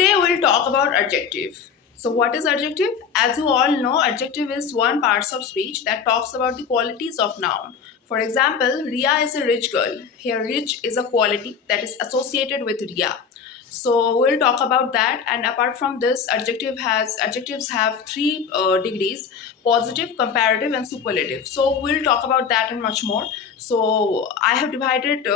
Today we'll talk about adjective. So what is adjective? As you all know, adjective is one part of speech that talks about the qualities of noun. For example, Ria is a rich girl. Here rich is a quality that is associated with Ria. So we'll talk about that. And apart from this, adjectives have three degrees: positive, comparative, and superlative. So we'll talk about that and much more. So I have divided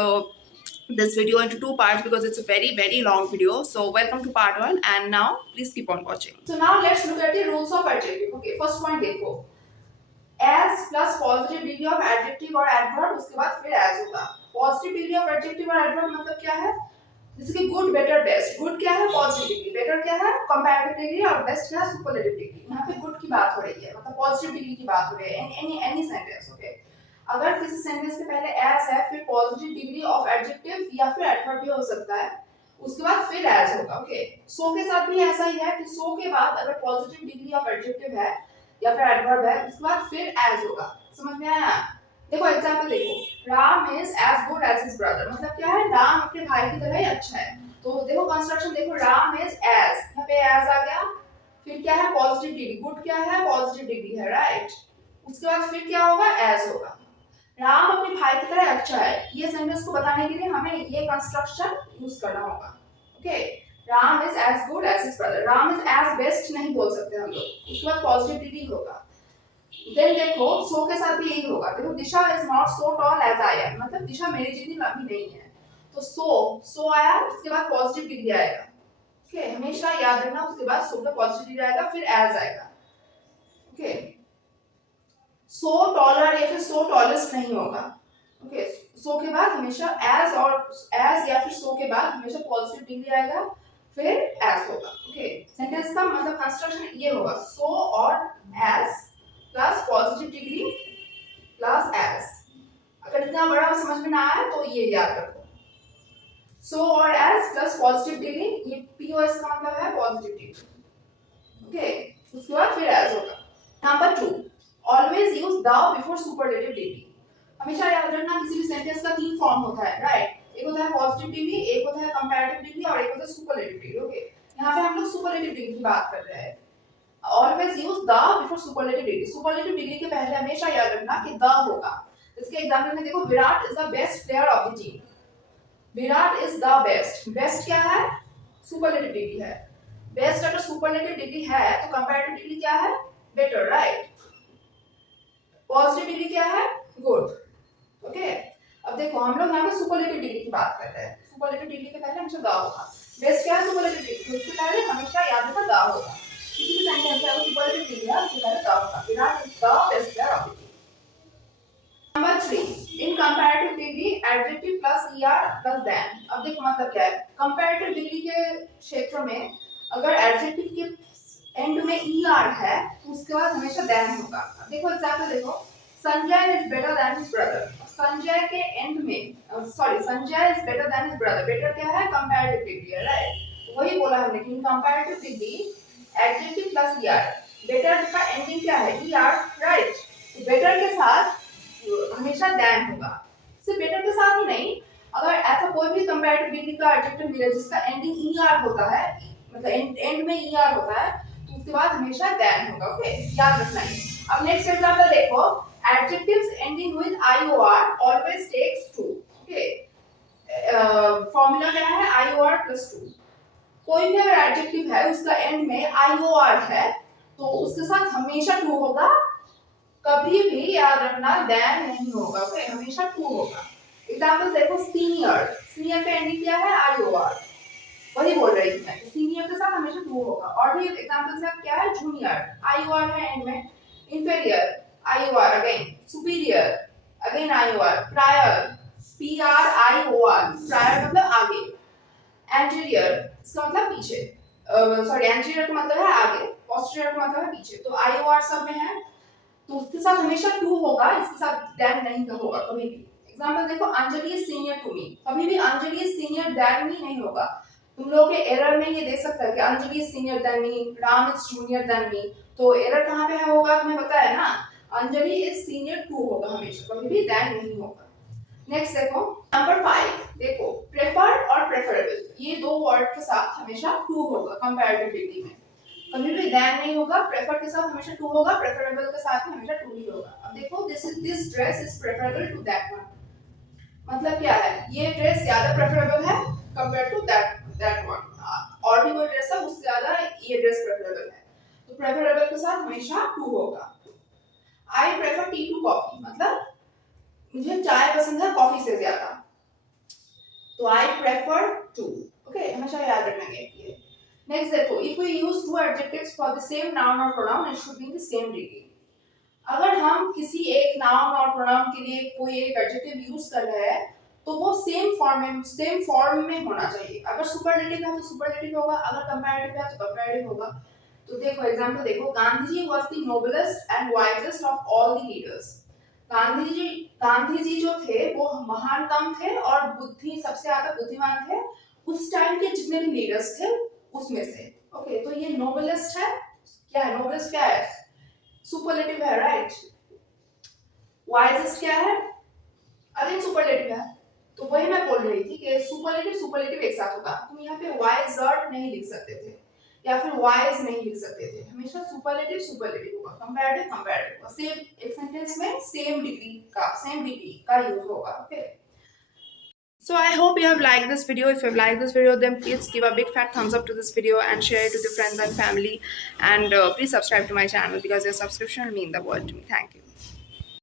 this video into two parts because it's a very long video. So welcome to part one, and now please keep on watching. So now let's look at the rules of adjective. Okay, first point देखो, as plus positive degree of adjective और adverb, उसके बाद फिर as होगा. Positive degree of adjective और adverb मतलब क्या है? जैसे कि good, better, best. Good क्या है? Positive degree. Better क्या है? Comparative degree. और best क्या है? Superlative degree. यहाँ पे good की बात हो रही है, मतलब positive degree की बात हो रही है. Any sentence, okay? अगर किसी सेंटेंस के पहले as है, फिर पॉजिटिव डिग्री ऑफ एडजेक्टिव या फिर एडवर्ब भी हो सकता है, उसके बाद फिर as होगा. ओके, सो के साथ भी ऐसा ही है कि सो के बाद अगर पॉजिटिव डिग्री ऑफ एडजेक्टिव है या फिर एडवर्ब है, उसके बाद फिर as होगा. समझ में आया? देखो एग्जांपल देखो, Ram is as good as his brother. मतलब क्या है? राम अपने भाई की तरह ही अच्छा है. तो देखो कंस्ट्रक्शन देखो, राम इज एज, यहाँ पे एज आ गया, फिर क्या है? Positive degree. गुड क्या है? पॉजिटिव डिग्री है, राइट. उसके बाद फिर क्या होगा? एज होगा. राम अपने भाई की तरह अच्छा है. ये सेंटेंस को बताने के लिए हमें ये कंस्ट्रक्शन यूज करना होगा. Okay, Ram is as good as his brother. Ram is as best नहीं बोल सकते हम लोग. उसके बाद पॉजिटिव डिग्री होगा. देन देखो, सो के साथ भी यही होगा. देखो, Disha is not so tall as I am. मतलब दिशा मेरी जितनी लंबी नहीं है. तो सो आया, उसके बाद पॉजिटिव डिग्री आएगा. ओके, हमेशा याद रखना, उसके बाद सो पे पॉजिटिव डिग्री आएगा, फिर एज आएगा. ओके, सो टॉलर या फिर सो टॉलेस्ट नहीं होगा. ओके, सो के बाद हमेशा एज, और एज या फिर सो के बाद हमेशा पॉजिटिव डिग्री आएगा, फिर एज होगा. ओके, सेंटेंस का मतलब कंस्ट्रक्शन ये होगा, सो और as plus positive degree plus as. अगर इतना बड़ा समझ में ना आए तो ये याद रखो, सो और एज प्लस पॉजिटिव डिग्री. ये पीओएस का मतलब है पॉजिटिव डिग्री. ओके, उसके बाद फिर एज होगा. Number 2, always use the before superlative degree. हमेशा याद रखना, किसी भी सेंटेंस का तीन फॉर्म होता है, राइट. एक होता है पॉजिटिव डिग्री, एक होता है कंपैरेटिव डिग्री और एक होता है सुपरलेटिव डिग्री. ओके, यहाँ पे हम लोग सुपरलेटिव डिग्री की बात कर रहे हैं. always use the before superlative degree. Superlative degree के पहले हमेशा याद रखना कि the होगा. इसके एग्जांपल में देखो, Virat is the best player of the team. Virat is the best. Best क्या है? सुपरलेटिव डिग्री है. बेस्ट अगर सुपरलेटिव डिग्री है तो कंपैरेटिव डिग्री क्या है? Better, right. पॉजिटिव डिग्री क्या है? गुड. ओके, अब देखो हम लोग यहाँ पे सुपरलेटिव डिग्री की बात कर रहे हैं. सुपरलेटिव डिग्री के पहले हमेशा द होगा. बेस्ट क्या है? Superlative degree. उसके पहले हमेशा याद रखना द होगा. किसी भी सेंटेंस में अगर सुपरलेटिव डिग्री है उसके पहले द होगा. Virat is the best player of the team. Number 3, in comparative degree adjective plus ER plus than. अब देखो मतलब क्या है? कंपैरेटिव डिग्री के क्षेत्र में अगर एडजेक्टिव के एंड में ईआर है तो उसके बाद हमेशा देन होगा. अब देखो एग्जांपल देखो, Sanjay is better than his brother. Sanjay के एंड में, Sanjay is better than his brother. Better क्या है? कंपैरेटिव डिग्री है, राइट. वही बोला हमने कि comparative degree adjective plus ER. Better का एंडिंग क्या है? ER, right. तो बेटर के साथ हमेशा देन होगा. सिर्फ बेटर के साथ ही नहीं, अगर ऐसा कोई भी कंपैरेटिव डिग्री का एडजेक्टिव मिले जिसका एंडिंग ईआर होता है, मतलब एंड में ईआर होता है, तो उसके बाद हमेशा देन होगा. ओके, याद रखना है. अब नेक्स्ट एग्जांपल देखो, adjectives ending with IOR always takes 2. Okay, formula क्या है? IOR plus 2. कोई भी अगर एडजेक्टिव है उसका एंड में आईओआर है तो उसके साथ हमेशा 2 होगा. कभी भी याद रखना देन नहीं होगा. ओके, हमेशा 2 होगा. एग्जांपल देखो, सीनियर. सीनियर का एंडिंग क्या है? आईओआर. वही बोल रही थी मैं, सीनियर के साथ हमेशा 2 होगा. और भी एग्जांपल्स है, क्या है? जूनियर, आईओआर है एंड में. Inferior, IOR again. Superior, again IOR. Prior, P R I O R. Prior मतलब आगे. एंटीरियर, इसका मतलब पीछे. एंटीरियर का मतलब है आगे, पोस्टीरियर का मतलब है पीछे. तो आईओआर सब में है तो उसके साथ हमेशा 2 होगा, इसके साथ देन नहीं होगा कभी भी. एग्जांपल देखो, Anjali is senior to me. कभी भी Anjali is senior than me नहीं होगा. तुम लोग के एरर में ये देख सकता है कि Anjali is senior than me, Ram is junior than me. तो एरर कहाँ पे होगा तुम्हें पता है ना? अंजलि इज सीनियर टू होगा हमेशा, कभी भी देन नहीं होगा. नेक्स्ट देखो, नंबर 5 देखो, प्रेफर्ड और प्रेफरेबल, ये दो वर्ड के साथ हमेशा टू होगा कंपैरेटिव डिग्री में, कभी भी देन नहीं होगा। प्रेफर के साथ हमेशा टू होगा, प्रेफरेबल के साथ हमेशा टू ही होगा। अब देखो, this dress is preferable to that one, मतलब क्या है, ये ड्रेस ज्यादा प्रेफरेबल है कंपेयर टू दैट वन, और भी कोई ड्रेस है उससे ज्यादा ये ड्रेस प्रेफरेबल है, तो प्रेफरेबल के साथ हमेशा टू होगा। I prefer tea to coffee, मतलब मुझे चाय पसंद है कॉफी से ज्यादा, तो आई प्रेफर टू। ओके, हमेशा याद रखेंगे ये। नेक्स्ट देखो, if we use two adjectives for the same noun और pronoun it should be in the same degree. अगर हम किसी एक नाउन और प्रोनाउन के लिए कोई एक एडजेक्टिव यूज कर रहे हैं तो वो सेम फॉर्म में होना चाहिए। अगर सुपरलेटिव है तो सुपरलेटिव होगा, अगर कंपैरेटिव है तो कंपैरेटिव होगा। तो देखो एग्जांपल देखो, Gandhi ji was the noblest and wisest of all the leaders. Gandhi ji जो थे वो महानतम थे और बुद्धि सबसे ज्यादा बुद्धिमान थे उस टाइम के जितने भी लीडर्स थे उसमें से। ओके, तो ये नोबलेस्ट है, क्या है नोबलेस्ट, क्या है सुपरलेटिव है, राइट। वाइजेस्ट क्या है, अगेन सुपरलेटिव है। तो वही मैं बोल रही थी कि सुपरलेटिव सुपरलेटिव एक साथ होगा, तुम यहाँ पे वाइजर्ड नहीं लिख सकते थे या फिर वाइज नहीं लिख सकते थे, हमेशा सुपरलेटिव सुपरलेटिव होगा, कंपैरेटिव कंपैरेटिव होगा, सेम एक सेंटेंस में सेम डिग्री का यूज होगा। Okay, so I hope you have liked this video. If you have liked this video, then please give a big fat thumbs up to this video and share it with your friends and family, and please subscribe to my channel because your subscription will mean the world to me. Thank you.